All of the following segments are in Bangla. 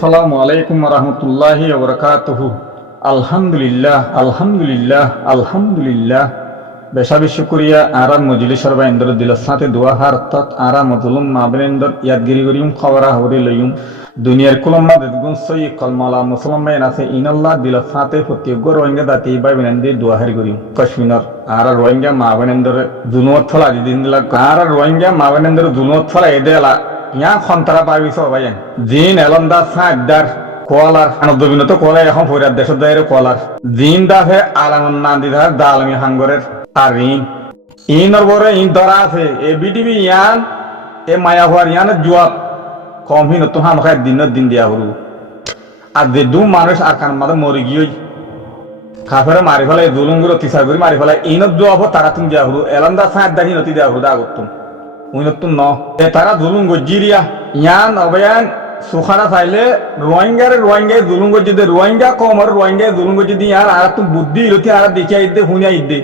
আসসালামু আলাইকুম রহমতুল্লাহি ওবরাকাতুহু। আলহামদুলিল্লাহ আলহামদুলিল্লাহ আলহামদুলিল্লাহ। বেশাবি শুকরিয়া আরাম মজলিসর বা ইন্দর দিল সাথে দোয়া হার তত আরাম মজলুম মাবনেন্দর ইয়াদগিরি করিম খবরা হরি লইম দুনিয়ার কুলম্মা দেদগুন সই কলমালা মুসলমান বাইন আছে ইনাল্লাহ দিল সাথে প্রত্যেক রোহিঙ্গা দাতি বাই বেনেন্দি দোয়া হারি করিম কাশ্মীর আর রোহিঙ্গা মাবনেন্দর জুনুয়াত ফলা দিন দিলা আর রোহিঙ্গা মাবনেন্দর জুনুয়াত ফলা এদেলা ইয়া খন্তরা পাবি সবাই জিন এলন্দা সাইদার কোয়ালার আনন্দবিনত কোয়ালাই এখন ফরিয়াদ দেশের দায়ের কোয়ালার জিন দাফে আলামন নান্দিধার দালমি হাঙ্গরের আর ইনর বরে ইন ধরা আছে এ বিটিভি ইয়ান এ মায়া হওয়ার ইয়ান জুয়াব কম হিন তো হাম খায় দিন দিয়া হরু আর যে দু মানুষ আর কান মাদে মরে গিয়ে খাফেরে মারি ফেলাই জুলুমগুলো তিসার করে মারি ফেলাই ইনত জুয়াব তারা তুমি দিয়া হরু এলন্দা সাইদার হিনতি দিয়া হরু দা আগতুম উইনতুম ন এ তারা জুলুম গজিরিয়া ইয়ান অবয়ান সুখানা চাইলে রোহিঙ্গায় জুলুম গজি দে রোহিঙ্গা কম আর রোহিঙ্গায় জুলুম গজি দি আর তুমি বুদ্ধি ইলতি আর দেখিয়া ইদ্দে হুনিয়া ইদ্দে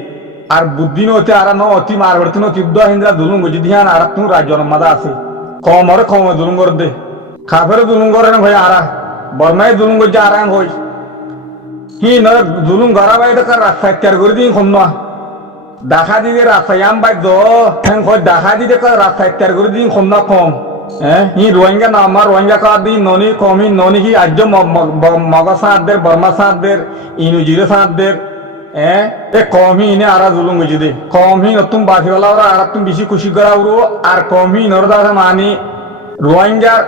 আর বুদ্ধি নতে আর ন অতি মারবর্তন তিব্দ হিন্দা জুলুম গজি দি আর তুমি রাজ্য মাদা আছে কম আর কম জুলুম কর দে খাফের জুলুম করে না ভাই আরা বর্মায় জুলুম গজি আরাম হই হি ন জুলুম গড়া বাই কার রাস্তা ত্যাগ করে দিন কম না দেখা দিতে রাস্তায় আম বাই দেখা দিতে রাস্তায় ত্যাগ করে দিন কম না কম হি রোহিঙ্গা না আমার রোহিঙ্গা কার দিন ননি কম হি ননি কি আজ মগা সাঁতদের বর্মা সাঁতদের ইনুজিরে সাঁতদের কম হি ইনে আরা জুলুম গেছি দে কম হি নতুন বাকি বলা ওরা আর তুমি বেশি খুশি করা আর কম হি নরদা মানি রোহিঙ্গার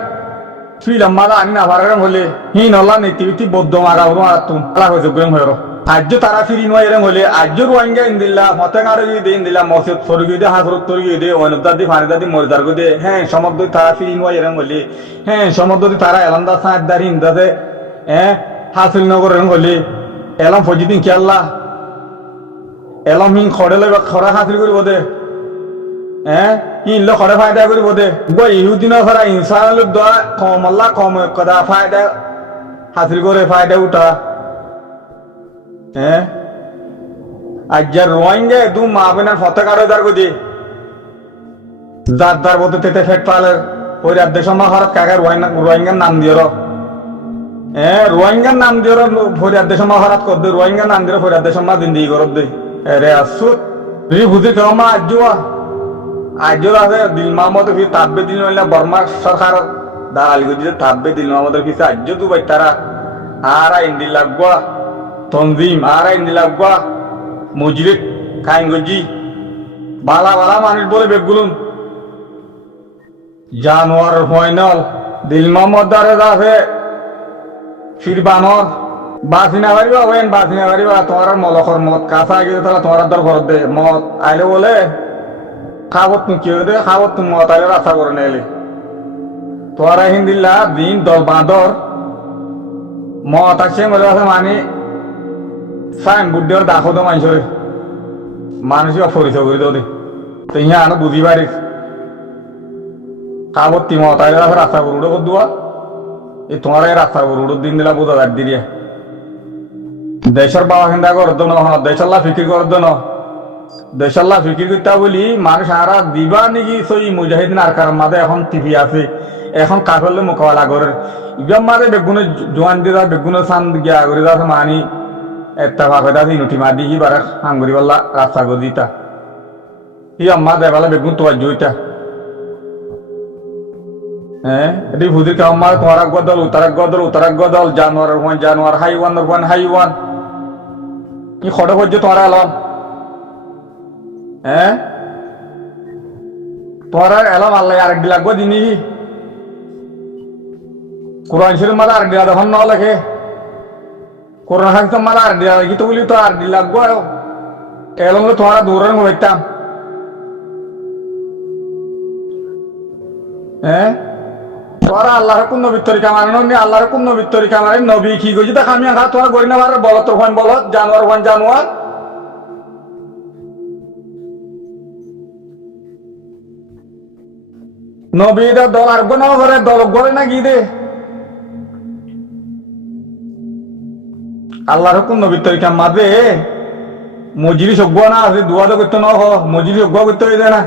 ফিল আমাদা আনি না পারার হলে হি নলা নীতি বৌদ্ধ মারা হলো আর তুমি আলা হয়েছে গ্রহণ হয়ে আজ্য তারা ফিরি নয় এরম হলে আজ্য রোহিঙ্গা ইন্দিল্লা মতে গাড়ো দিয়ে ইন্দিল্লা মসজিদ সরগি দিয়ে হাসরত তরগি দিয়ে অনদাদি ফানিদাদি মরিদার গো দিয়ে হ্যাঁ সমগ্র তারা ফিরি নয় এরম হলে হ্যাঁ সমগ্র তারা এলামদা সাঁদারি ইন্দাদে হাসিল নগর এরম হলে এলাম ফজিদিন খেয়াল্লা এলাম হিং খড়ে লইবা খড়া হাসিল করিব দে ইনলো খড়ে ফায়দা করিব দে ইহুদিন ফরা ইনসান দোয়া কম আল্লাহ কম কদা ফায়দা হাসিল করে ফায়দা উঠা আজ্জার রোহিঙ্গা দু মাহবেনার ফতেকার দার গদি দার বলতে তেতে ফেট পালে ওই রাজ্য সমা হরত কাকা রোহিঙ্গার নাম দিও রোহিঙ্গার নাম দিও ফরিয়াদ সমা হরাত কর দে রোহিঙ্গার নাম দিও ফরিয়াদ সমা জিন্দি করত দে রে আসুত রি বুঝি কমা আজ্জুয়া আছে দিল মাহমদ ফি তাব্বে দিন হইলা বর্মা সরকার দালাল গজি তাব্বে দিল মাহমদের ফিসে আজ্জু দু বাই তারা আর ইন্দি লাগবা তনজিম আর ইন্দি লাগবা মুজরিক কাইন গজি বালা মানুষ বলে বেগুলুন জানোয়ার ফয়নল দিল মাহমদ দারে আছে ফির বানর বাসিনা পারিবা ওয়েন বাসিনা পারিবা তোমার মলখর মত কাঁচা গেছে তাহলে তোমার দর ঘর দে মত আইলে বলে খাবত তুমি কেউ দে খাবত তুমি মত আইলে রাস্তা করে নেলে তোরা হিন্দিল্লা দিন দল বাঁদর মত আসে মনে আছে মানে সাইন বুদ্ধি দাখো তো মানুষের মানুষই পরিচয় করে দেও দে তো ইহা আনো বুঝি পারিস খাবত তুমি মত আইলে রাস্তা করে উঠে দোয়া এই তোমার এই রাস্তা করে উঠে দিন দিলা বোঝা যাক দিয়ে দেশের বাবা চিন্তা করতো না দেশাল্লাহ ফিকির করতো না দেশাল্লাহ ফিকির করতে বলি মানুষ আরা দিবা নাকি সই মুজাহিদিন আর কার মাঝে এখন টিভি আছে এখন কাফেরলে মোকাবেলা করে ইবাম মাঝে বেগুনে জোয়ান দিয়ে বেগুনে সান গিয়া করে যাচ্ছে মানি একটা ভাবে দাদি নুটি মার দিয়ে বারে হাঙ্গুরি পাল্লা রাস্তা করে দিতা ই আম্মা দেবালে বেগুন তোয়ার জইটা এটি ভুদির কামার তোমার গদল উতারাক গদল জানোয়ার হাইওয়ান কি খড় হজ্জ তোমার এলাম তোমার এলাম আল্লাহ আরেক দিন লাগবো দিনই কোরআন শরীফ মালা আরেক দিলা তখন ন লেখে কোরআন হাকিম মালা আরেক দিলা কি তো বলি তো আর দিন লাগবো এলাম তোমার দূরের হইতাম তোরা আল্লাহর কোন নবীর তরিকা মানে আল্লাহর কোন নবীর তরিকা মানে নবী কি গজি তা আমি খা তোরা গরি না বল তোর ফান বল জানোয়ার নবীরা দল আর গোনা করে দল গড়ে না গি দে আল্লাহর কোন নবীর তরিকা মাঝে মজুরি সজ্ঞ না আছে দুয়া তো করতে না মজুরি সজ্ঞ করতে হয়ে না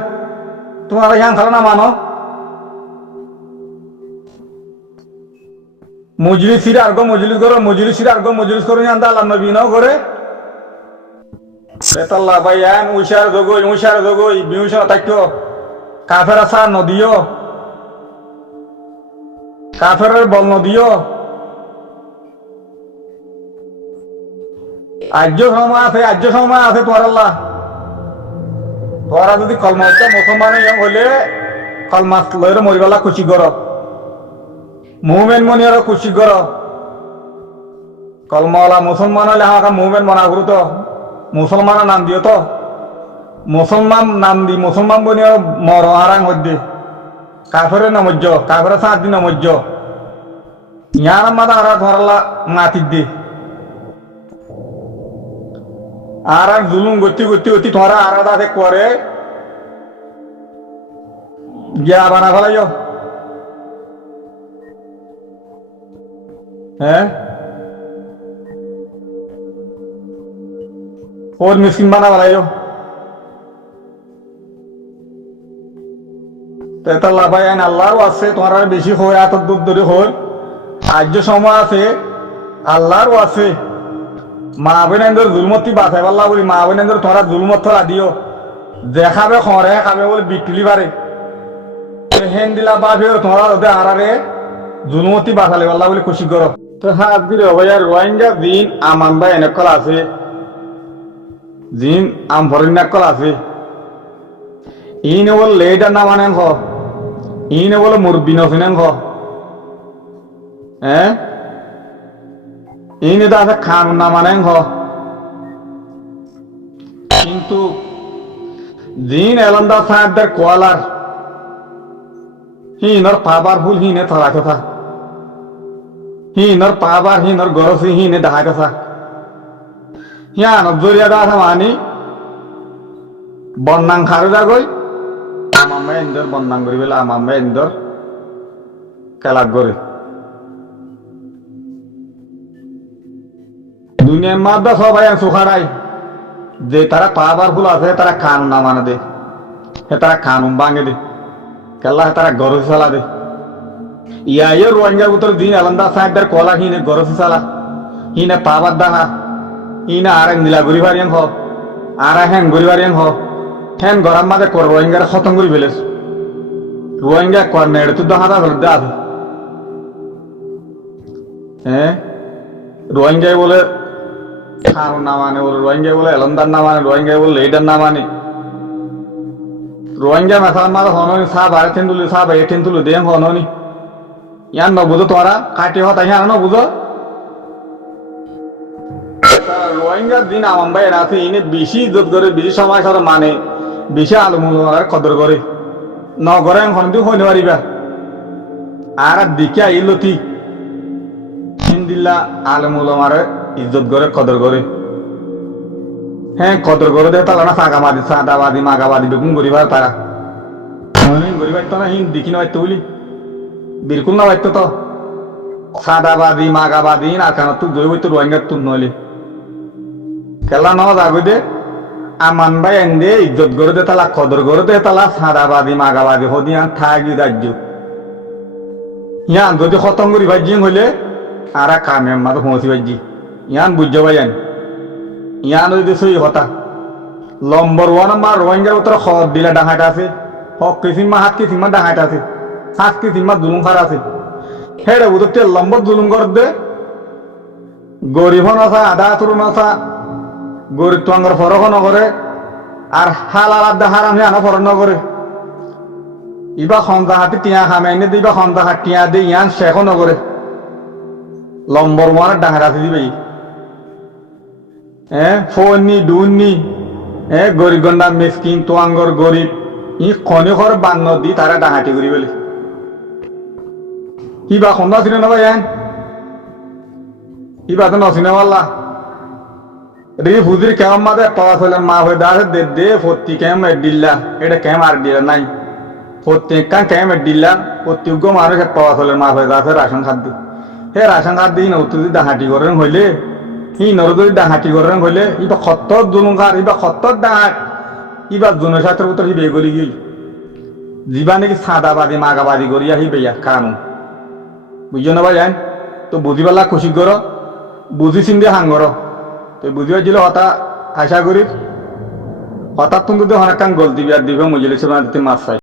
তোমার ইয়ান খালো না মানো মজলিস ফিরে আর মজলিস করো, মজলিস ফিরে আর মজলিস করো আন্দা আল্লাহ নবী নাও করে বেতাল্লাহ ভাই আন উষার জগই বিউষার থাকতো কাফেরা সা নদীও কাফেরের বল নদীও আর্য সময় আছে তোর আল্লাহ তোরা যদি কলমা মুসলমান হলে কলমা লইরে মরিবালা খুশি কর মুভমেন্ট মনি আরো খুশি কর কলমাওয়ালা মুসলমান হলে আমাকে মুভমেন্ট মনা করু তো মুসলমানের নাম দিও তো মুসলমান নাম দি মুসলমান বনি মর আরাং হদ্দে কাফের নমজ্জ কাফের সাত দিন নমজ্জ ইয়ার মাদা আরা ধরাল্লা মাতির দে আর জুলুম গতি তোরা আলাদা করে গিয়া বানা ফেলাই হ্যাঁ ওর মিসকিন বানা ফেলাই তেতাল্লা ভাই আল্লাহরও আছে তোমার বেশি হয় এত দূর ধরে হল আর্য সময় আছে আল্লাহরও আছে মা বোনেন্দ্র জুলমতি বাঁচাই পাল্লা বলি মা বোনেন্দ্র তোরা জুলমত থরা দিও দেখাবে খরে খাবে বলে বিটলি পারে হেন দিলা বা ফের তোরা ওদের আড়ারে জুলমতি বাঁচালে পাল্লা বলে খুশি করো তো হ্যাঁ দিলে ভাইয়ার রোহিঙ্গা দিন আমান ভাই এনেকল আছে জিন আম ভরিনাকল আছে ইনে বল লেটার না মানেন খ ইনে বলে মুরব্বী নছিলেন খ হ্যাঁ ইনে তো আছে খান না মানেন খ কিন্তু জিন এলন্দা সাহেবদের কোয়ালার হিনর পাওয়ারফুল হিনে থরা কথা হিনর পাওয়ার হিনর গরসি হিনে দেখা কথা হিয়ান জরিয়া দা মানি বন্নাং খারু যাগই আমাম্মা ইন্দর বন্নাং করি বলে আমাম্মা ইন্দর খেলা করে দুনিয়ার মাদ্দা সবাই সুখারাই যে তারা পাওয়ারফুল আছে তারা কানুন না মানে দে হে তারা কানুন ভাঙে দে কেলা তারা গরসি চালা দে ইয়া রোহিঙ্গার ভিতর দিন আলাদা সাহেবদের কলা হিনে গরসি চালা হিনে পাবার দাহা হিনে আর নীলা ঘুরি ভারিয়ান হ আর হ্যাং ঘুরি ভারিয়ান হ হ্যান গরম মাঝে কর রোহিঙ্গার খতম করে ফেলেছ রোহিঙ্গা কর না এটা তো দাহাদা ফেলতে আছে হ্যাঁ রোহিঙ্গায় বলে খানুন না মানে বলে রোহিঙ্গায় বলে এলন্দার না মানে রোহিঙ্গায় বলে লেডার না মানে রোহিঙ্গা মেসাল মাঝে হননি সা বারে ঠেন্টুলি সা বাইরে ঠেন্টুলি দে হননি ইয়ান নবুঝো তোরা কাটি হতা ইয়ান নবুঝো রোহিঙ্গার দিন আমার ভাই আছে ইনে বেশি ইজ্জত করে বেশি সময় সাথে মানে বেশি আলমুলার কদর করে নগরে এখন দিও হইতে পারিবা আর দিকে আইলো তি হিন্দিল্লা আলমুলার ইজ্জত করে কদর করে হ্যাঁ কদর করে দে তালা না সাগাবাদী সাদাবাদী মাগাবাদী বেগুন গরিবার তারা গরিবার তো না হিন্দি কি নয় বলি বিলকুল না বাইতো তো সাদাবাদী মাগাবাদী না কেন তুই জয় তো রোহিঙ্গার তুই নইলে খেলা ন যাগো দে আমান ভাই এন দে ইজ্জত করে দে তালা কদর করে দে তালা সাদাবাদী মাগাবাদী হদিয়ান থাকি রাজ্য ইয়ান যদি খতম করি ভাজি হইলে আর কামে মার পৌঁছি ভাজি ইয়ান বুঝতে পাইয়ান ইয়ান যদি সই হতা নম্বর ওয়ান আমার রোহিঙ্গার উত্তর খবর দিলে ডাহাটা আছে হক কিসিমা হাত কিসিমা ডাহাটা আছে হাত কিসিমা জুলুম খার আছে হেড়ে উত্তর লম্বর জুলুম কর দে গরিব নসা আধা তুরু নসা গরিব তোমার ফরক নকরে আর হাল আলাদা হারাম আনা ফরক নকরে ইবা খন্দা হাতি টিয়া খামে এনে দিবা খন্দা হাত টিয়া দে ইয়ান শেষ নকরে লম্বর ওয়ানের ডাহার আছে দিবে ফোননি ডুননি গরিব গন্ডা মিসকিন তোয়াঙ্গর গরিব ই খনি ঘর বান্ন দি তারা ডাহাটি করি বলে ইবা খন্দা ছিল না ভাই ইবা তো নসিনে পাল্লা রে ফুজির কেমন মাঝে পাওয়া হলে মা হয়ে দাঁড়ে দে দে ফতি কেম দিল্লা এটা কেম আর দিলা নাই ফতি কান কেম দিল্লা প্রতিজ্ঞ মানুষের পাওয়া হলে মা হয়ে দাঁড়ে রাশন খাদ্য হে রাশন খাদ্য ই নতুন যদি ডাহাটি করেন হইলে ই নর যদি ডাহাটি করেন হইলে ইবা খত্তর জুলুঙ্গার ইবা খত্তর ডাহাট ইবা জনসাতের উত্তর হি বেগলি গিয়ে যিবা নাকি সাদাবাদী মাগাবাদী করিয়া হি বেয়া কানুন বুঝছো না ভাই তো বুঝিবালা খুশি করো বুঝি চিন্দি হাঙ্গর তো বুঝিবার দিল হতা আশা করি হঠাৎ তুমি অনেক কান গলতি বিয়ার দিবে মজলিসের মাঝে মাছ চাই